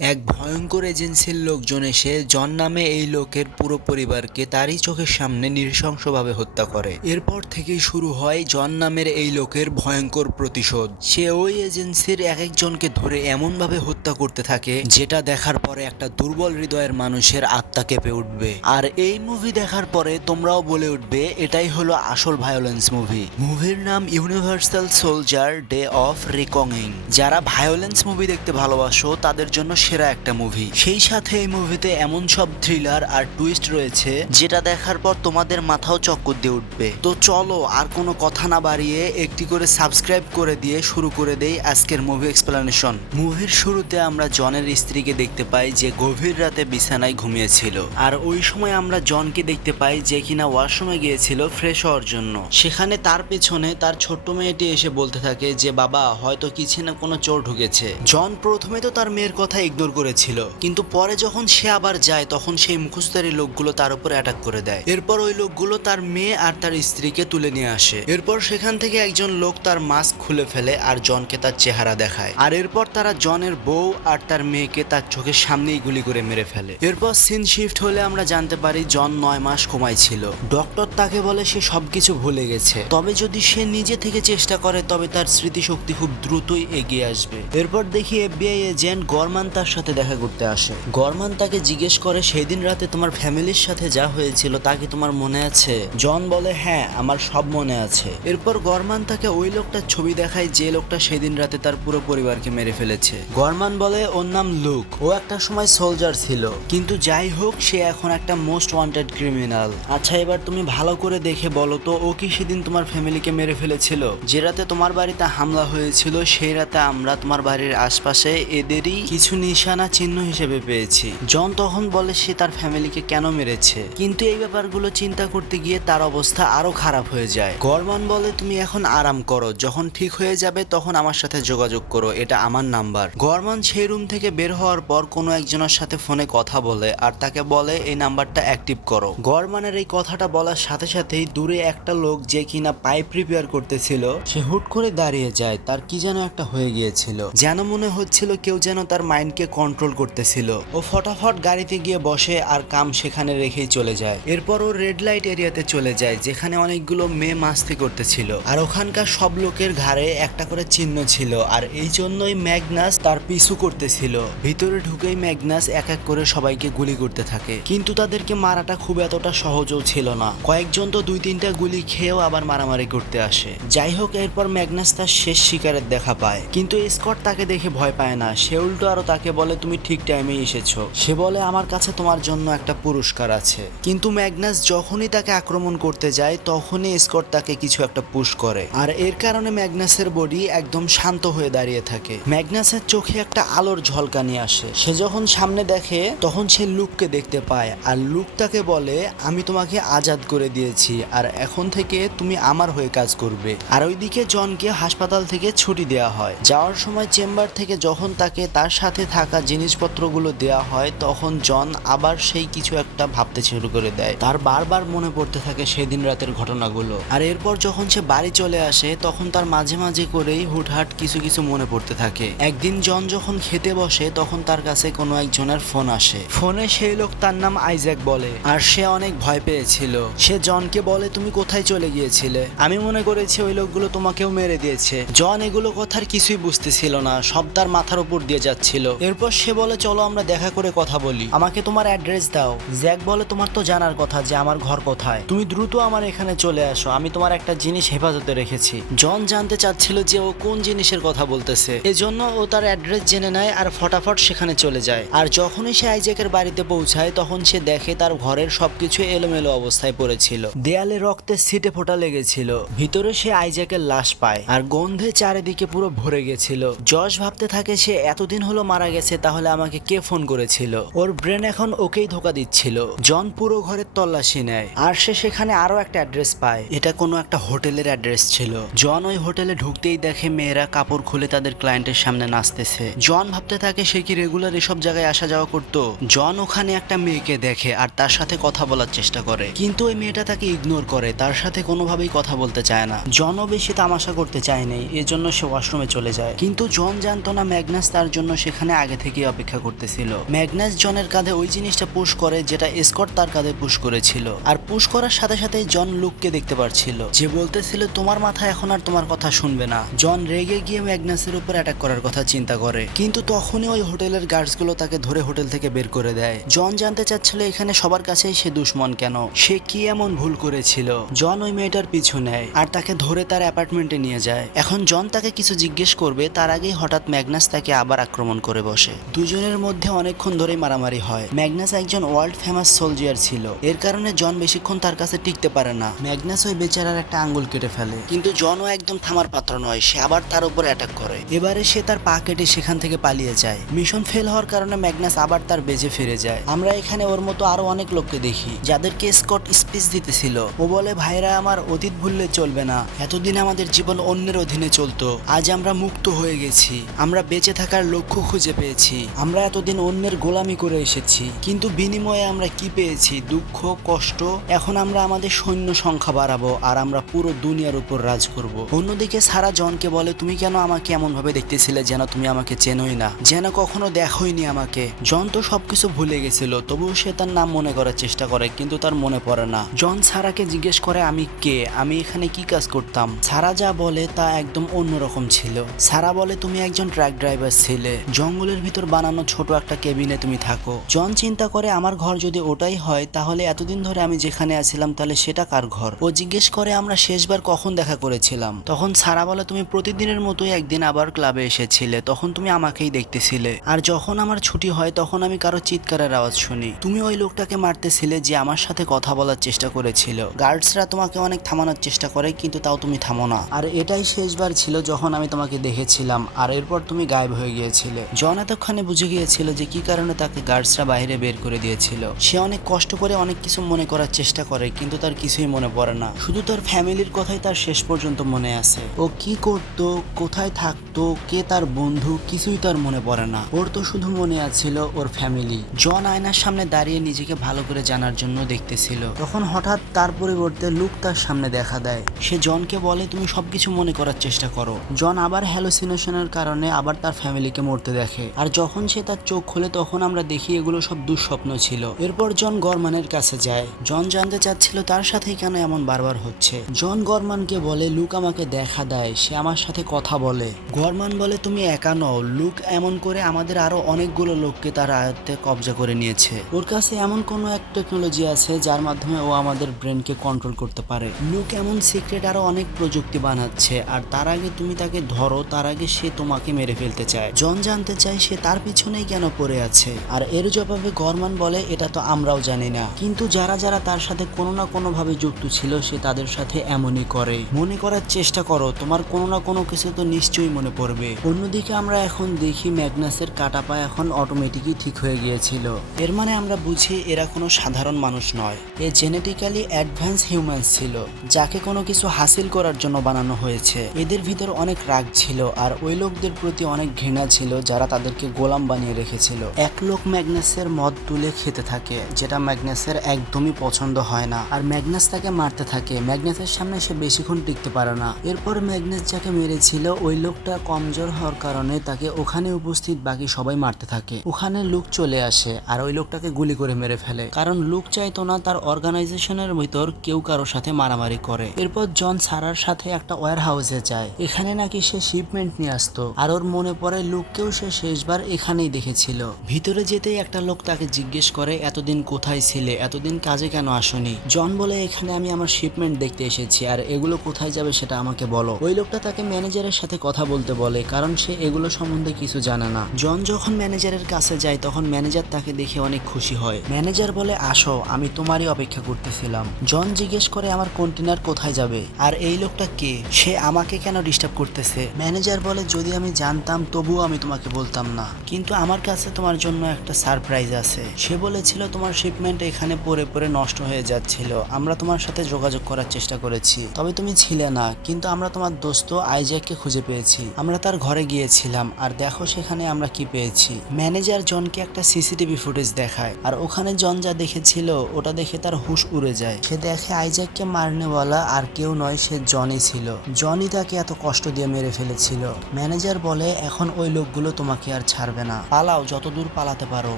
এক ভয়ঙ্কর এজেন্সির লোকজন এসে জন নামে এই লোকের পুরো পরিবারকে তারই চোখের সামনে নৃশংসভাবে হত্যা করে। এরপর থেকেই শুরু হয় জন নামের এই লোকের ভয়ঙ্কর প্রতিশোধ। সে ওই এজেন্সির এক একজনকে ধরে এমনভাবে হত্যা করতে থাকে, যেটা দেখার পরে একটা দুর্বল হৃদয়ের মানুষের আত্মা কেঁপে উঠবে। আর এই মুভি দেখার পরে তোমরাও বলে উঠবে, এটাই হলো আসল ভায়োলেন্স মুভি মুভির নাম universal soldier day of reckoning যারা ভায়োলেন্স মুভি দেখতে ভালোবাসো, তাদের জন্য সেরা একটা মুভি সেই সাথে এই মুভিতে এমন সব থ্রিলার আর টুইস্ট রয়েছে, যেটা দেখার পর তোমাদের মাথাও চক্কর দিয়ে উঠবে। তো চলো, আর কোনো কথা না বাড়িয়ে একটি করে সাবস্ক্রাইব করে দিয়ে শুরু করে দেই আজকের মুভি এক্সপ্লেনেশন মুভির শুরুতে আমরা জনের স্ত্রীকে দেখতে পাই যে গভীর রাতে বিছানায় ঘুমিয়েছিল। আর ওই সময় আমরা জনকে দেখতে পাই যে কিনা ওয়াশরুমে গিয়েছিল ফ্রেশ হওয়ার জন্য। সেখানে তার পেছনে তার ছোট্ট মেয়েটি এসে বলতে থাকে যে, বাবা, হয়তো কিছু না কোনো চোর ঢুকেছে। জন প্রথমে তো তার মেয়ের কথা ইগনোর করেছিল কিন্তু পরে যখন সে আবার যায়, তখন সেই মুখোশধারী লোকগুলো তার উপরে অ্যাটাক করে দেয়। এরপর ওই লোকগুলো তার মেয়ে আর তার স্ত্রীকে তুলে নিয়ে আসে। এরপর সেখান থেকে একজন লোক তার মাস্ক খুলে ফেলে আর জনকে তার চেহারা দেখায়। আর এরপর তারা জনের বউ আর তার মেয়েকে তার চোখের সামনেই গুলি করে মেরে ফেলে। এরপর সিন শিফট হলে আমরা জানতে পারি, জন নয় মাস কোমায় ছিল। ডক্টর তাকে বলে সে সবকিছু ভুলে গেছে। তবে যদি সে নিজে থেকে চেষ্টা করে, তবে তার স্মৃতিশক্তি খুব দ্রুতই এগিয়ে আসবে। এরপর দেখি এফবিআই এজেন্ট গরমান তার সাথে দেখা করতে আসে। গরমান তাকে জিজ্ঞেস করে সেই দিন রাতে তোমার ফ্যামিলির সাথে যা হয়েছিল তা কি তোমার মনে আছে? জন বলে হ্যাঁ আমার সব মনে আছে। এরপর গরমান তাকে ওই লোকটার ছবি দেখায়, যে লোকটা সেদিন রাতে তার পুরো পরিবারকে মেরে ফেলেছে। গরমান বলে, ওর নাম লুক। ও একটা সময় সোলজার ছিল। কিন্তু যাই হোক, সে এখন একটা মোস্ট ওয়ান্টেড ক্রিমিনাল। আচ্ছা এবার তুমি ভালো করে দেখে বলো তো, ও কি সেদিন তোমার ফ্যামিলিকে মেরে ফেলেছিল? যে রাতে তোমার বাড়িতে হামলা হয়েছিল, সেই রাতে আমরা তোমার বাড়ির আশপাশে এদেরই কিছু নিশানা চিহ্ন হিসেবে পেয়েছি। জন তখন বলে সে তার ফ্যামিলিকে কেন মেরেছে। কিন্তু এই ব্যাপারগুলো চিন্তা করতে গিয়ে তার অবস্থা আরও খারাপ হয়ে যায়। গরমান বলে, তুমি এখন আরাম করো। যখন ঠিক হয়ে যাবে, তখন আমার সাথে যোগাযোগ করো। এটা আমার নাম্বার। গরমান সেই রুম থেকে বের হওয়ার পর কোনো একজনের সাথে ফোনে কথা বলে আর তাকে বলে, এই নাম্বারটা অ্যাক্টিভ করো। গরমানের এই কথাটা বলার সাথে সাথেই দূরে একটা লোক যে কিনা পাইপ প্রিপেয়ার করতেছিল, সে হুট করে দাঁড়িয়ে যায়। তার কি যেন একটা হয়ে গিয়েছিল। যেন মনে হচ্ছিল কেউ যেন তার মাইন্ডকে কন্ট্রোল করতেছিল। ও ফটাফট গাড়িতে গিয়ে বসে আর কাম সেখানে রেখেই চলে যায়। এরপর ও রেড লাইট এরিয়াতে চলে যায়, যেখানে অনেকগুলো মেয়ে মাস্তি করতেছিল। আর ওখানকার সব লোকের ঘাড়ে একটা করে চিহ্ন ছিল, আর এই জন্যই ম্যাগনাস তার পিছু করতেছিল। ভিতরে ঢুকেই ম্যাগনাস এক এক করে সবাইকে গুলি করতে থাকে। কিন্তু তাদেরকে মারাটা খুব এতটা সহজও ছিল না। কয়েকজন তো দুই তিনটা গুলি খেয়েও আবার মারামারি করতে আসে। যাই হোক, এরপর ম্যাগনাস তার শেষ শিকারের দেখা পায়। কিন্তু স্কট তাকে দেখে ভয় পায় না। সে উল্টো আরও তাকে বলে, তুমি ঠিক টাইমে এসেছ। সে বলে, আমার কাছে তোমার জন্য একটা পুরস্কার আছে। কিন্তু ম্যাগনাস যখনই তাকে আক্রমণ করতে যায়, তখনই স্কট তাকে কিছু একটা পুশ করে। আর এর কারণে ম্যাগনাসের বডি একদম শান্ত হয়ে দাঁড়িয়ে থাকে। ম্যাগনাসের চোখে একটা আলোর ঝলকানি আসে। সে যখন সামনে দেখে, তখন সে লুককে দেখতে পায়। আর লুক তাকে বলে, আমি তোমাকে আজাদ করে দিয়েছি, আর এখন থেকে তুমি আমার হয়ে কাজ করবে। আর ওইদিকে জনকে হাসপাতাল থেকে ছুটি দেওয়া হয়। যাওয়ার সময় চেম্বার থেকে যখন তাকে তার সাথে থাকা জিনিসপত্রগুলো দেওয়া হয়, তখন জন আবার সেই কিছু একটা ভাবতে শুরু করে দেয়। তার বারবার মনে পড়তে থাকে সেদিন রাতের ঘটনাগুলো। আর এরপর যখন সে বাড়ি চলে আসে, তখন তার মাঝে মাঝে করেই হুটহাট কিছু কিছু মনে পড়তে থাকে। একদিন জন যখন খেতে বসে, তখন তার কাছে কোনো একজনের ফোন আসে। ফোনে সেই লোক তার নাম আইজ্যাক বলে, আর সে অনেক ভয় পেয়েছিল। সে জনকে বলে, তুমি কোথায় চলে গিয়েছিলে? আমি মনে করেছি ওই লোকগুলো তোমাকেও মেরে দিয়েছে। জন এগুলো কথার কিছুই বুঝতেছিল না, সব তার মাথার উপর দিয়ে যাচ্ছিল। এরপর সে বলে, চলো আমরা দেখা করে কথা বলি। আমাকে তোমার অ্যাড্রেস দাও। জ্যাক বলে, তোমার তো জানার কথা যে আমার ঘর কোথায়। তুমি দ্রুত আমার এখানে চলে আসো। আমি তোমার একটা জিনিস হেফাজতে রেখেছি। জন জানতে চাচ্ছিল যে ও কোন জিনিসের কথা বলতেছে। এজন্য ও তার অ্যাড্রেস জেনে নেয় আর ফটাফট সেখানে চলে যায়। আর যখনই সে আইজ্যাকের বাড়িতে পৌঁছায়, তখন সে দেখে তার ঘরের সবকিছু এলোমেলো অবস্থায় পড়েছিল। দেয়ালে রক্তের সিটে ফোটা লেগেছিল। ভিতরে সে আইজ্যাকের লাশ পায়। আর গন্ধে চারিদিকে পুরো ভরে গেছিল। যশ ভাবতে থাকে, সে এতদিন হলো মারা গেছে, তাহলে আমাকে কে ফোন করেছিল? ওর ব্রেন এখন ওকেই ধোকা দিচ্ছিল। জন পুরো ঘরের তল্লাশি নেয়। আর সে সেখানে আরও একটা অ্যাড্রেস পায়। এটা কোনো একটা হোটেলের অ্যাড্রেস ছিল। জন ওই হোটেলে ঢুকতেই দেখে মেয়েরা কাপড় খুলে তাদের ক্লায়েন্টের সামনে নাচতেছে। জন ভাবতে থাকে সে কি রেগুলার এসব জায়গায় আসা যাওয়া করতো? জন ওখানে একটা মেয়েকে দেখে আর তার সাথে কথা বলার চেষ্টা করে। কিন্তু ওই মেয়েটা তাকে ইগনোর করে। তার সাথে কোনোভাবেই কথা বলতে চায় না। জনও বেশি তামাশা করতে চায়নি এজন্য সে ওয়াশরুমে চলে যায়। কিন্তু জন জানতো না ম্যাগনাস তার জন্য সেখানে আগে থেকে অপেক্ষা করতেছিল। ম্যাগনাস জনের কাঁধে ওই জিনিসটা পুশ করে যেটা স্কট তার কাঁধে পুশ করেছিল। আর পুশ করার সাথে সাথে জন লুককে দেখতে পারছিল। যে বলতেছিল, তোমার মাথা এখন আর তোমার কথা শুনবে না। জন রেগে গিয়ে ম্যাগনাসের উপর অ্যাটাক করার কথা চিন্তা করে। কিন্তু তখনই ওই হোটেলের গার্ডসগুলো তাকে ধরে হোটেল থেকে বের করে দেয়। জন জানতে চাচ্ছিল, এখানে সবার কাছেই সে দুশ্মন কেন? সে কি এমন ভুল করেছিল? জন ওই মেয়েটার পিছু নেয় আর তাকে ধরে তার অ্যাপার্টমেন্টে নিয়ে যায়। এখন জন তাকে কিছু জিজ্ঞেস করবে, তার আগেই হঠাৎ ম্যাগনাস তাকে আবার আক্রমণ করে বসে। দুজনের মধ্যে অনেকক্ষণ ধরেই মারামারি হয়। ম্যাগনাস একজন ওয়ার্ল্ড ফেমাস সোলজিয়ার ছিল। এর কারণে জন বেশিক্ষণ তার কাছে টিকতে পারে না। ম্যাগনাস ওই বেচারার একটা আঙ্গুল কেটে ফেলে। কিন্তু জনও একদম থামার পাত্র নয়, সে আবার তার উপর অ্যাটাক করে। এবারে সে তার পা কেটে সেখান থেকে পালিয়ে যায়। মিশন ফেল হওয়ার কারণে ম্যাগনাস আবার তার বেজে ফিরে যায়। আমরা এখানে ওর মতো আরও অনেক লোককে দেখি, যাদেরকে স্কট স্পিচ দিতেছিল। ও বলে, ভাইরা, আমার অতীত ভুললে চলবে না। এতদিন আমাদের জীবন অন্যের অধীনে চলতো। আজ আমরা মুক্ত হয়ে গেছি। আমরা বেঁচে থাকার লক্ষ্য খুঁজে পেয়েছি। আমরা এতদিন অন্যের গোলামি করে এসেছি, কিন্তু বিনিময়ে আমরা কি পেয়েছি? দুঃখ, কষ্ট? এখন আমরা আমাদের সৈন্য সংখ্যা বাড়াবো আর আমরা পুরো দুনিয়ার উপর রাজ করব। অন্যদিকে সারা জনকে বলে, তুমি কেন আমাকে এমন ভাবে দেখতেছিলে যেন তুমি আমাকে চেনোই না? যেন কখনো দেখোইনি আমাকে? জন তো সবকিছু ভুলে গেছিল, তবুও সে তার নাম মনে করার চেষ্টা করে, কিন্তু তার মনে পড়ে না। জন সারাকে জিজ্ঞেস করে, আমি কে? আমি এখানে কি কাজ করতাম? সারা যা বলে তা একদম অন্যরকম ছিল। সারা বলে, তুমি একজন ট্রাক ড্রাইভার ছিলে। জঙ্গলের ভিতর বানানো ছোট একটা কেবিনে তুমি থাকো। জন চিন্তা করে, আমার ঘর যদি ওটাই হয়, তাহলে এতদিন ধরে আমি যেখানে আছিলাম, তাহলে সেটা কার ঘর? ও জিজ্ঞেস করে, আমরা শেষবার কখন দেখা করেছিলাম? তখন সারা বলে, তুমি প্রতিদিনের মতোই একদিন আবার ক্লাবে এসেছিলে, তখন তুমি আমাকেই দেখতেছিলে। আর যখন আমার ছুটি হয়, তখন আমি কারও চিৎকারের আওয়াজ শুনি। তুমি ওই লোকটাকে মারতেছিলে যে আমার সাথে কথা বলার চেষ্টা করেছিল। গার্ডসরা তোমাকে অনেক থামানোর চেষ্টা করে, কিন্তু তাও তুমি থামো না। আর এটাই শেষবার ছিল যখন আমি তোমাকে দেখেছিলাম, আর এরপর তুমি গায়েব হয়ে গিয়েছিলে। জন এতক্ষণে বুঝে গিয়েছিল যে কি কারণে তাকে গার্ডসরা বাইরে বের করে দিয়েছিল। সে অনেক কষ্ট করে অনেক কিছু মনে করার চেষ্টা করে, কিন্তু তার কিছুই মনে পড়ে না। শুধু তার ফ্যামিলির কথাই তার শেষ পর্যন্ত মনে আছে। ও কি করতো, কোথায় থাকতো, কে তার বন্ধু, কিছুই তার মনে পড়ে না। ওর তো শুধু মনে আছিল ওর ফ্যামিলি। জন আয়নার সামনে দাঁড়িয়ে নিজেকে ভালো করে জানার জন্য দেখতেছিল। তখন হঠাৎ তার পরিবর্তে লুক তার সামনে দেখা দেয়। সে জনকে বলে, তুমি সবকিছু মনে করার চেষ্টা করো। জন আবার হ্যালোসিনেশনের কারণে আবার তার ফ্যামিলিকে মরতে দেখে। আর যখন সে তার চোখ খোলে তখন আমরা দেখি এগুলো সব দুঃস্বপ্ন ছিল। এরপর জন গরমানের কাছে যায়। জন জানতে চাচ্ছিল তার সাথেই কেন এমন বারবার হচ্ছে। জন গরমানকে বলে, লুক আমাকে দেখা দেয়, সে আমার সাথে কথা বলে। গরমান বলে, তুমি একা নও, লুক এমন করে আমাদের আরও অনেকগুলো লোককে তার আয়ত্তে কবজা করে নিয়েছে। ওর কাছে এমন কোনো এক টেকনোলজি আছে যার মাধ্যমে ও আমাদের ব্রেনকে কন্ট্রোল করতে পারে। লুক এমন সিক্রেট আরও অনেক প্রযুক্তি বানাচ্ছে, আর তার আগে তুমি তাকে ধরো, তার আগে সে তোমাকে মেরে ফেলতে চায়। জন জানতে চায়, সে তার পিছনেই কেন পড়ে আছে? আর এর জবাবে গরমান বলে, এটা তো আমরাও জানি না। কিন্তু যারা যারা তার সাথে কোনো না কোনো ভাবে যুক্ত ছিল, সে তাদের সাথে এমনই করে। মনে করার চেষ্টা করো, তোমার কোনো না কোনো কিছু তো নিশ্চয়ই মনে পড়বে। অন্যদিকে আমরা এখন দেখি ম্যাগনাসের কাটা পা এখন অটোমেটিকই ঠিক হয়ে গিয়েছিল। এর মানে আমরা বুঝি এরা কোনো সাধারণ মানুষ নয়। এ জেনেটিক্যালি অ্যাডভান্স হিউম্যান ছিল, যাকে কোনো কিছু হাসিল করার জন্য বানানো হয়েছে। এদের ভিতর অনেক রাগ ছিল, আর ওই লোকদের প্রতি অনেক ঘৃণা ছিল, যারা তাদেরকে গোলাম বানিয়ে রেখেছিল। এক লোক ম্যাগনাসের মদ তুলে খেতে থাকে, যেটা ম্যাগনাসের একদমই পছন্দ হয় না। আর ম্যাগনাস তাকে মারতে থাকে। ম্যাগনাসের সামনে সে বেশিক্ষণ টিকতে পারে না। এরপর ম্যাগনাস যাকে মেরেছিল, ওই লোকটা কমজোর হওয়ার কারণে তাকে ওখানে উপস্থিত বাকি সবাই মারতে থাকে। ওখানে লুক চলে আসে আর ওই লোকটাকে গুলি করে মেরে ফেলে। কারণ লুক চাইতো না তার অর্গানাইজেশনের ভিতর কেউ কারোর সাথে মারামারি করে। এরপর জন সারার সাথে একটা ওয়্যার হাউসে যায়। এখানে নাকি সে শিপমেন্ট নিয়ে আসতো। আর ওর মনে পড়ে, লুককেও সে শেষবার এখানেই দেখেছিল। ভিতরে যেতেই একটা লোক তাকে জিজ্ঞেস করে, এতদিন কোথায় ছিলে? এতদিন কাজে কেন আসনি? জন বলে, এখানে আমি আমার শিপমেন্ট দেখতে এসেছি, আর এগুলো কোথায় যাবে সেটা আমাকে বলো। ওই লোকটা তাকে ম্যানেজারের সাথে কথা বলতে বলে, কারণ সে এগুলো সম্বন্ধে কিছু জানে না। জন যখন ম্যানেজারের কাছে যায়, তখন ম্যানেজার তাকে দেখে অনেক খুশি হয়। ম্যানেজার বলে, আসো, আমি তোমারই অপেক্ষা করতেছিলাম। জন জিজ্ঞেস করে, আমার কন্টেনার কোথায় যাবে? আর এই লোকটা কে? সে আমাকে কেন ডিস্টার্ব করতেছে? ম্যানেজার বলে, যদি আমি জানতাম, তবুও আমি তোমাকে বলতাম না। কিন্তু আমার কাছে তোমার জন্য একটা সারপ্রাইজ আছে। সে বলেছিল তোমার শিপমেন্ট এখানে পরে পরে নষ্ট হয়ে যাচ্ছিল। আমরা তোমার সাথে যোগাযোগ করার চেষ্টা করেছি। তবে তুমি ছিলে না, কিন্তু আমরা তোমার দোস্ত আইজ্যাককে খুঁজে পেয়েছি। আমরা তার ঘরে গিয়েছিলাম আর দেখো সেখানে আমরা কি পেয়েছি। ম্যানেজার জনকে একটা সিসিটিভি ফুটেজ দেখায় আর ওখানে জন যা দেখেছিল, ওটা দেখে তার হুশ উড়ে যায়। সে দেখে আইজ্যাককে মারনেওয়ালা আর কেউ নয়, সে জনই ছিল। জনই তাকে এত কষ্ট দিয়ে মেরে ফেলেছিল। ম্যানেজার বলে, এখন ওই লোকগুলো তোমাকে আর ছাড়বে না। পালাও যত দূর পালাতে পারো।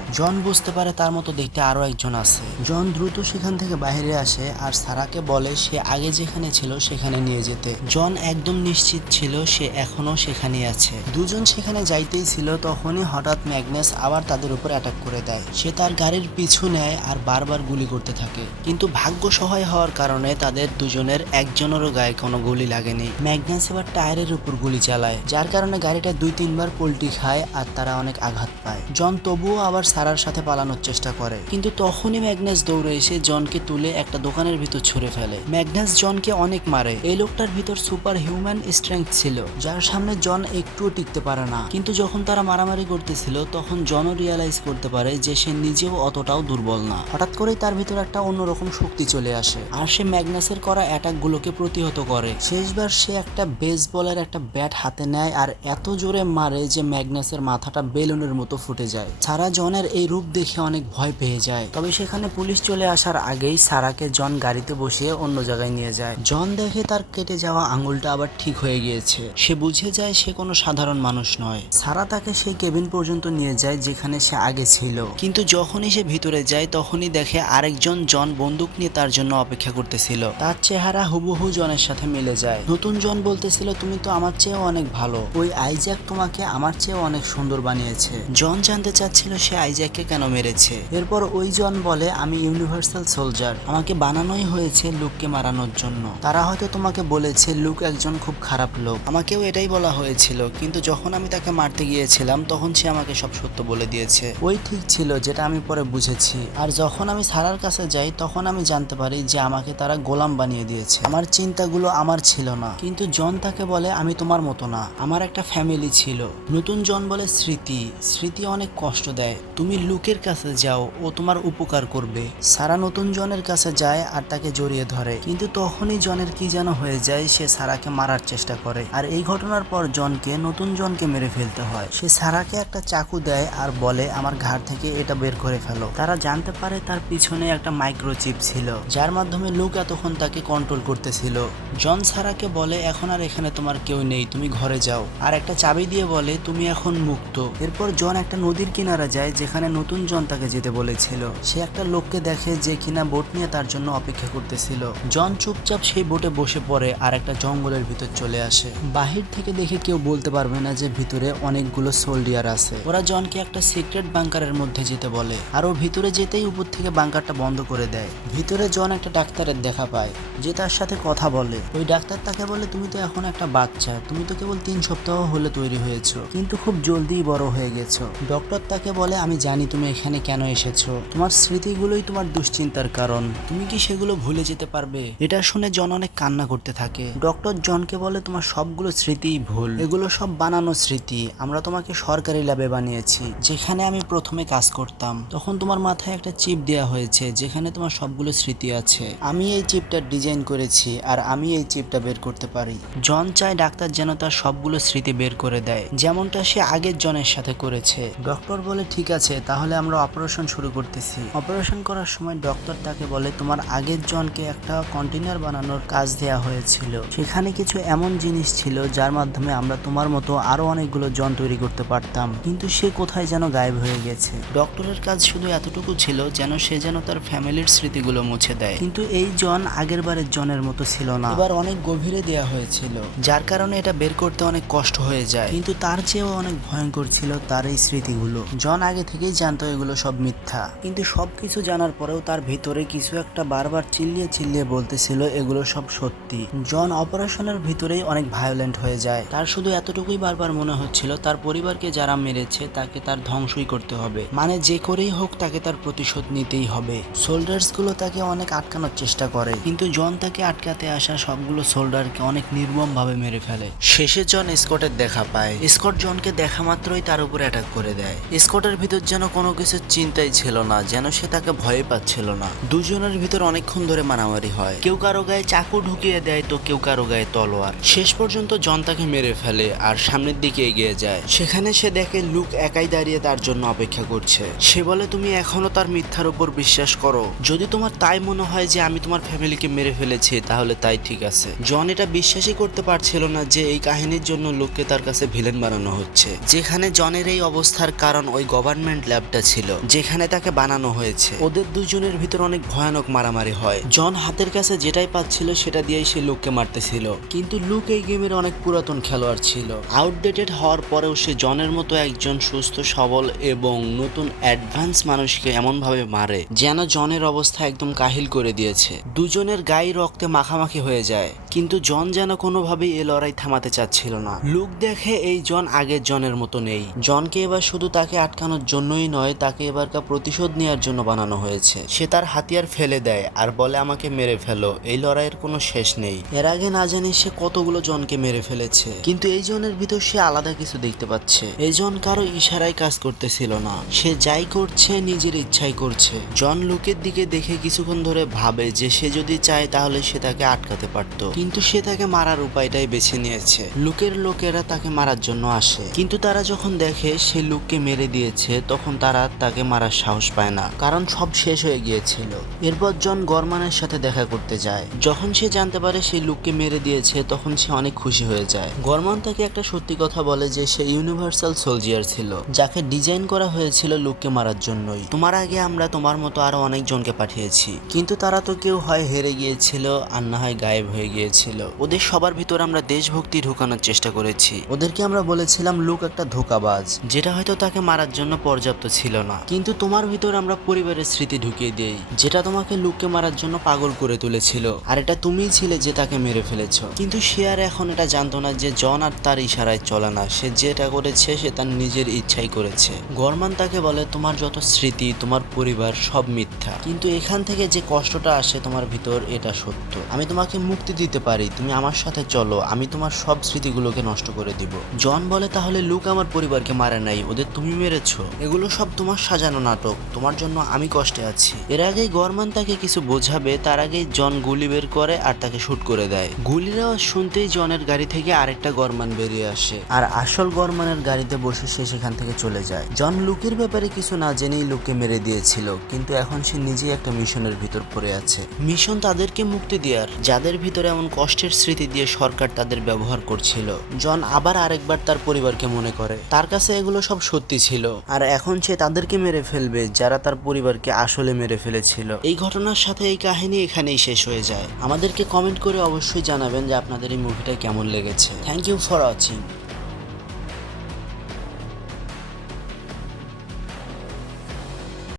জন বুঝতে পারে তার মতো দেখতে আরও একজন আছে। জন দ্রুত সেখান থেকে বাইরে আসে আর সারাকে বলে সে আগে যেখানে ছিল সেখানে নিয়ে যেতে। জন একদম নিশ্চিত ছিল সে এখনও সেখানেই আছে। দুজন সেখানে যাইতেই ছিল, তখনই হঠাৎ ম্যাগনাস আবার তাদের উপর অ্যাটাক করে দেয়। সে তার গাড়ির পিছু নেয় আর বারবার গুলি করতে থাকে। কিন্তু ভাগ্য সহায় হওয়ার কারণে তাদের দুজনের একজনেরও গায়ে কোনো গুলি লাগেনি। ম্যাগনাস এবার টায়ারের উপর গুলি চালায়, যার কারণে গাড়িটা দুই তিনবার পোল্টি খায় আর তারা অনেক আঘাত পায়। জন তবুও আবার সারার সাথে পালানোর চেষ্টা করে। কিন্তু তখনই ম্যাগনাস দৌড়ে এসে জনকে তুলে একটা দোকানের ভিতর ছুড়ে ফেলে। ম্যাগনাস জনকে অনেক মারে। এই লোকটার ভিতর সুপার হিউম্যান স্ট্রেংথ ছিল, যার সামনে জন একটুও টিকতে পারে না। কিন্তু যখন তারা মারামারি করতেছিল, তখন জনও রিয়ালাইজ করতে পারে যে সে নিজেও অতটাও দুর্বল না। হঠাৎ করেই তার ভিতর একটা অন্যরকম শক্তি চলে আসে, আর সে ম্যাগনাসের করা অ্যাটাকগুলোকে প্রতিহত করে। শেষবার সে একটা বেসবলের একটা ব্যাট হাতে নেয় আর এত জোরে মারে যে ম্যাগনাসের মাথাটা বেলুনের মতো ফুটে যায়। সারা জনের এই রূপ দেখে অনেক ভয় পেয়ে যায়। তবে সেখানে পুলিশ চলে আসার আগেই সারাকে জন গাড়িতে বসিয়ে অন্য জায়গায় নিয়ে যায়। জন দেখে তার কেটে যাওয়া আঙুলটা আবার ঠিক হয়ে গিয়েছে। সে বুঝে যায় সে কোনো সাধারণ মানুষ নয়। সারা তাকে সেই কেবিন পর্যন্ত নিয়ে যায় যেখানে সে আগে ছিল। কিন্তু যখনই সে ভিতরে যায়, তখনই দেখে আরেকজন জন বন্দুক নিয়ে তার জন্য অপেক্ষা করতেছিল। তার চেহারা হুবহু জনের সাথে মিলে যায়। নতুন জন বলতেছিল, তুমি তো আমার চেয়েও অনেক ভালো। ওই আইজ্যাক তোমাকে আমার চেয়েও অনেক সুন্দর বানিয়েছে। জন জানতে চাচ্ছিল সে আইজ্যাককে কেন মেরেছে। এরপর ওই জন বলে, আমি ইউনিভার্সাল সোলজার। আমাকে বানানোই হয়েছে লুককে মারানোর জন্য। তারা হয়তো তোমাকে বলেছে, লুক একজন খুব খারাপ লোক। আমাকেও এটাই বলা হয়েছিল, কিন্তু যখন আমি তাকে মারতে গিয়েছিলাম, তখন সে আমাকে সব সত্য বলে দিয়েছে। ওই ঠিক ছিল যেটা আমি পরে বুঝেছি। আর যখন আমি সারার কাছে যাই, তখন আমি জানতে পারি যে আমাকে তারা গোলাম বানিয়ে দিয়েছে। আমার চিন্তাগুলো আমার ছিল না, কিন্তু জন তাকে বলে, আমি তোমার মতো না। আমার একটা ফ্যামিলি ছিল। নতুন জন বলে, স্মৃতি। স্মৃতি অনেক কষ্ট দেয়। তুমি লুকের কাছে যাও, ও তোমার উপকার করবে। সারা নতুন জনের কাছে যায় আর তাকে জড়িয়ে ধরে। কিন্তু তখনই জনের কি যেন হয়ে যায়, সে সারাকে মারার চেষ্টা করে। আর এই ঘটনার পর জনকে, নতুন জনকে মেরে ফেলতে হয়। সে সারাকে একটা চাকু দেয় আর বলে, আমার ঘাড় থেকে এটা বের করে ফেলো। তারা জানতে পারে তার পিছনে একটা মাইক্রোচিপ ছিল, যার মাধ্যমে লুক এতক্ষণ তাকে কন্ট্রোল করতেছিল। জন সারাকে বলে, এখন আর এখানে তোমার কেউ নেই, তুমি ঘরে যাও। আর একটা চাবি দিয়ে বলে, তুমি এখন মুক্ত। এরপর জন একটা নদীর কিনারা যায় যেখানে নতুন জন তাকে যেতে বলেছিল। সে একটা লোককে দেখে যে কিনা বোট নিয়ে তার জন্য অপেক্ষা করতেছিল। জন চুপচাপ সেই বোটে বসে পড়ে আর একটা জঙ্গলের ভিতর চলে আসে। বাহির থেকে দেখে কেউ বলতে পারবে না যে ভিতরে অনেকগুলো সোলডিয়ার আছে। ওরা জনকে একটা সিক্রেট বাংকারের মধ্যে যেতে বলে আর ও ভিতরে যেতেই উপর থেকে বাংকারটা বন্ধ করে দেয়। ভিতরে জন একটা ডাক্তারের দেখা পায় যে তার সাথে কথা বলে। ওই ডাক্তার তাকে বলে, তুমি তো এখন একটা বাচ্চা। তুমি তো কেবল তিন সপ্তাহ হলে তৈরি হয়েছো। কিন্তু খুব জলদি বড় হয়ে গেছো। ডক্টর তাকে বলে, আমি জানি তুমি এখানে কেন এসেছ। তোমার স্মৃতিগুলোই তোমার দুশ্চিন্তার কারণ। তুমি কি সেগুলো ভুলে যেতে পারবে? এটা শুনে জন অনেক কান্না করতে থাকে। ডক্টর জনকে বলে, তোমার সবগুলো স্মৃতিই ভুল। এগুলো সব বানানো স্মৃতি। আমরা তোমাকে সরকারি ল্যাবে বানিয়েছি, যেখানে আমি প্রথমে কাজ করতাম। তখন তোমার মাথায় একটা চিপ দেওয়া হয়েছে, যেখানে তোমার সবগুলো স্মৃতি আছে। আমি এই চিপটা ডিজাইন করেছি, আর আমি এই চিপটা বের করতে পারি। জন চায় ডাক্তার যেন তার সবগুলো স্মৃতি বের করে দেয়। যেমনটা সে আগের জনের সাথে করেছে। ডক্টর বলে, ঠিক আছে, তাহলে আমরা অপারেশন শুরু করতেছি। অপারেশন করার সময় ডক্টর তাকে বলে, তোমার আগের জনকে একটা কন্টেনার বানানোর কাজ দেওয়া হয়েছিল। সেখানে কিছু এমন জিনিস ছিল যার মাধ্যমে আমরা তোমার মতো আরও অনেকগুলো জন তৈরি করতে পারতাম। কিন্তু সে কোথায় যেন গায়েব হয়ে গেছে। ডক্টরের কাজ শুধু এতটুকু ছিল যেন সে যেন তার ফ্যামিলির স্মৃতিগুলো মুছে দেয়। কিন্তু এই জন আগের বারের জনের মতো ছিল না। এবার অনেক গভীরে দেয়া হয়েছিল, যার কারণে এটা বের করতে অনেক কষ্ট হয়ে যায়। কিন্তু তার চেয়েও অনেক ভয়ঙ্কর ছিল তার এই স্মৃতিগুলো। জন আগে থেকেই জানতো এগুলো সব মিথ্যা। কিন্তু সবকিছু জানার পরেও তার ভিতরে কিছু একটা বারবার চিল্লিয়ে চিল্লিয়ে বলতেছিল এগুলো সব সত্যি। জন অপারেশনের ভিতরেই অনেক ভায়োলেন্ট হয়ে যায়। তার শুধু এতটুকুই বারবার মনে হচ্ছিল, তার পরিবারকে যারা মেরেছে তাকে তার ধ্বংসই করতে হবে। মানে যে করেই হোক তাকে তার প্রতিশোধ নিতেই হবে। সোল্ডার্সগুলো তাকে অনেক আটকানোর চেষ্টা করে। কিন্তু জন তাকে আটকাতে আসা সবগুলো সোল্ডারকে অনেক নির্মম ভাবে মেরে ফেলে। শেষে জন স্কটের দেখা পায়। স্কট জনকে দেখা মাত্রই তার উপর অ্যাটাক করে দেয়। স্কটের ভিতর যেন কোনো কিছু চিন্তাই ছিল না, যেন সে তাকে ভয়ে পাচ্ছিল না। দুজনের ভিতর অনেকক্ষণ ধরে মারামারি হয়। কেউ কারও গায়ে চাকু ঢুকিয়ে দেয় তো কেউ কারও গায়ে তলোয়ার। শেষ পর্যন্ত জন তাকে মেরে ফেলে আর সামনের দিকে এগিয়ে যায়। সেখানে সে দেখে লুক একাই দাঁড়িয়ে তার জন্য অপেক্ষা করছে। সে বলে, তুমি এখনও তার মিথ্যার উপর বিশ্বাস করো। যদি তোমার তাই মনে হয় যে আমি তোমার ফ্যামিলিকে মেরে ফেলেছি, তাহলে তাই ঠিক আছে। জন এটা বিশ্বাসই করতে পারছিল না যে এই কাহিনীর জন্য লোককে তার কাছে ভিলেন বানানো হচ্ছে। যেখানে জনের জনের এই অবস্থার কারণ ওই গভর্নমেন্ট ল্যাবটা ছিল, যেখানে তাকে বানানো হয়েছে। ওদের দুজনের ভিতর অনেক ভয়ানক মারামারি হয়। জন হাতের কাছে যেটাই পাচ্ছিল, সেটা দিয়েই সে লুককে মারতেছিল। কিন্তু লুক এই গেমের অনেক পুরাতন খেলোয়াড় ছিল। আউটডেটেড হওয়ার পরেও সে জনের মতো একজন সুস্থ, সবল এবং নতুন অ্যাডভান্স মানুষকে এমনভাবে মারে, যেন জনের অবস্থা একদম কাহিল করে দিয়েছে। দুজনের গায়ে রক্তে মাখামাখি হয়ে যায়, কিন্তু জন যেন কোনোভাবেই এ লড়াই থামাতে চাচ্ছিল না। লুক দেখে এই জন আগের জনের মতো নেই। জনকে এবার শুধু তাকে আটকানোর জন্যই নয়, তাকে এবারকার প্রতিশোধ নেওয়ার জন্য বানানো হয়েছে। সে তার হাতিয়ার ফেলে দেয় আর বলে, আমাকে মেরে ফেলো। এই লড়াইয়ের কোনো শেষ নেই। এর আগে না জানি সে কতগুলো জনকে মেরে ফেলেছে। কিন্তু এই জনের ভিতর সে আলাদা কিছু দেখতে পাচ্ছে। এই জন কারও ইশারায় কাজ করতেছিল না। সে যাই করছে, নিজের ইচ্ছাই করছে। জন লুকের দিকে দেখে কিছুক্ষণ ধরে ভাবে যে, সে যদি চায় তাহলে সে তাকে আটকাতে পারত। কিন্তু সে তাকে মারার উপায়টাই বেছে নিয়েছে। লুকের লোকেরা তাকে মারার জন্য আসে। কিন্তু তারা যখন দেখে সে লুককে মেরে দিয়েছে, তখন তারা তাকে মারার সাহস পায় না। কারণ সব শেষ হয়ে গিয়েছিল। এরপর জন গরমানের সাথে দেখা করতে যায়। যখন সে জানতে পারে সে লুককে মেরে দিয়েছে, তখন সে অনেক খুশি হয়ে যায়। গরমান তাকে একটা সত্যি কথা বলে যে সে ইউনিভার্সাল সোলজিয়ার ছিল, যাকে ডিজাইন করা হয়েছিল লুককে মারার জন্যই। তোমার আগে আমরা তোমার মতো আরও অনেকজনকে পাঠিয়েছি। কিন্তু তারা তো কেউ হয় হেরে গিয়েছিল, আর না হয় গায়েব হয়ে গিয়েছিল। ওদের সবার ভিতর আমরা দেশভক্তি ঢুকানোর চেষ্টা করেছি। ওদেরকে আমরা বলেছিলাম, লুক একটা ধোকাবাজ যেটা হয়তো তাকে মারার জন্য পর্যাপ্ত ছিল না। কিন্তু তোমার ভিতর আমরা পরিবারের স্মৃতি ঢুকিয়ে দেই, যেটা তোমাকে লুককে মারার জন্য পাগল করে তুলেছিল। আর এটা তুমিই ছিলে যে তাকে মেরে ফেলেছো। কিন্তু সে আর এখন এটা জানতো না যে জন আর তার ইশারায় চলে না। সে যেটা করেছে, সে তার নিজের ইচ্ছাই করেছে। গরমান তাকে বলে, তোমার যত স্মৃতি, তোমার পরিবার সব মিথ্যা। কিন্তু এখান থেকে যে কষ্টটা আসে তোমার ভিতর, এটা সত্য। আমি তোমাকে মুক্তি দিতে পারি, তুমি আমার সাথে চলো। আমি তোমার সব স্মৃতিগুলোকে নষ্ট করে দিব। জন বলে, তাহলে লুক আমার পরিবারকে মারে নাই, ওদের তুমি মেরেছ। এগুলো সব তোমার সাজানো নাটক, তোমার জন্য আমি কষ্টে আছি। এর আগেই গরমান তাকে কিছু বোঝাবে, তার আগেই জন গুলি বের করে আর তাকে শুট করে দেয়। গুলির আওয়াজ শুনতেই জনের গাড়ি থেকে আরেকটা গরমান বেরিয়ে আসে, আর আসল গরমানের গাড়িতে বসে সে সেখান থেকে চলে যায়। জন লুকের ব্যাপারে কিছু না জেনেই লুককে মেরে দিয়েছিল, কিন্তু এখন সে নিজেই একটা মিশনের ভিতর পড়ে আছে। মিশন তাদেরকে মুক্তি দেওয়ার যাদের ভিতরে এমন কষ্টের স্মৃতি দিয়ে সরকার তাদের ব্যবহার করছিল। জন আবার আরেকবার তার পরিবারকে মনে করে। তার কাছে এগুলো সব সত্যি ছিল। আর এখন সে তাদেরকে মেরে ফেলবে যারা তার পরিবারকে আসলে মেরে ফেলেছিল। এই ঘটনার সাথে এই কাহিনী এখানেই শেষ হয়ে যায়। আমাদেরকে কমেন্ট করে অবশ্যই জানাবেন যে আপনাদের এই মুভিটা কেমন লেগেছে। Thank you for watching